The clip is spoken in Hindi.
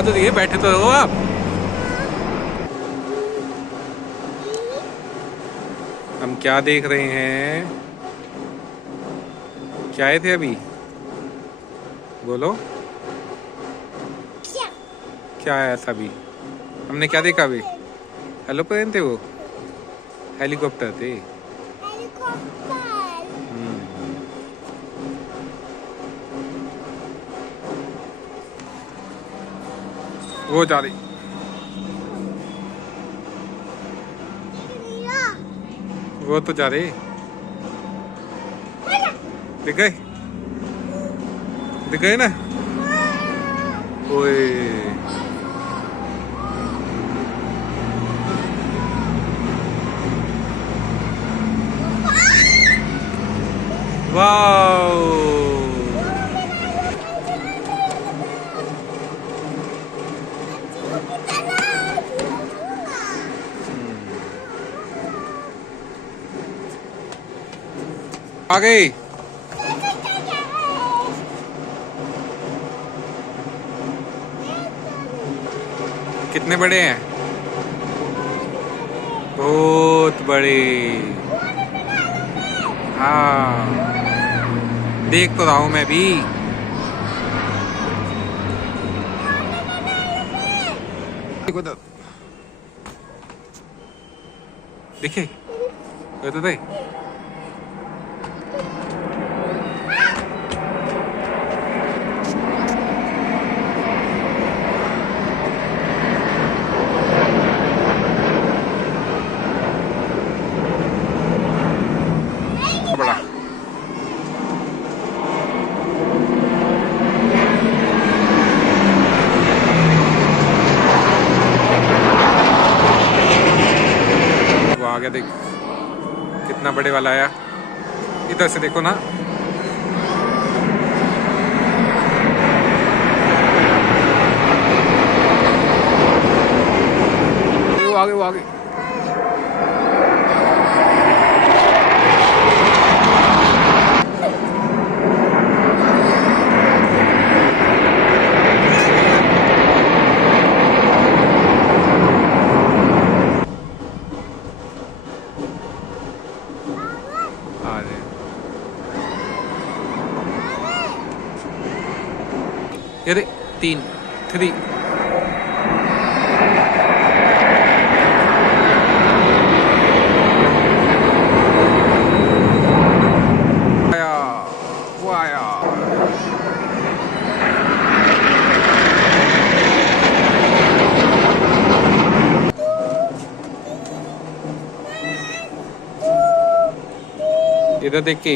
दिखा तो दिए, बैठे तो हो आप। हम क्या देख रहे हैं? क्या आए थे अभी? बोलो, क्या आया था अभी? हमने क्या देखा अभी? एरोप्लेन थे वो? हेलीकॉप्टर थे। वो जा रही, वो तो जा रही। दिख गए, दिख गए ना? ओए, वाओ। आ गई। कितने बड़े हैं? बहुत बड़े। हाँ, देख तो रहा हूँ मैं भी। देखो तो, देखे ये तो थे। बड़ा वो आ गया, देख कितना बड़े वाला आया। इधर से देखो ना। वो आगे, वो आगे। आ रहे, ये देख, 3, 3। आया, वो आया। इधर देख के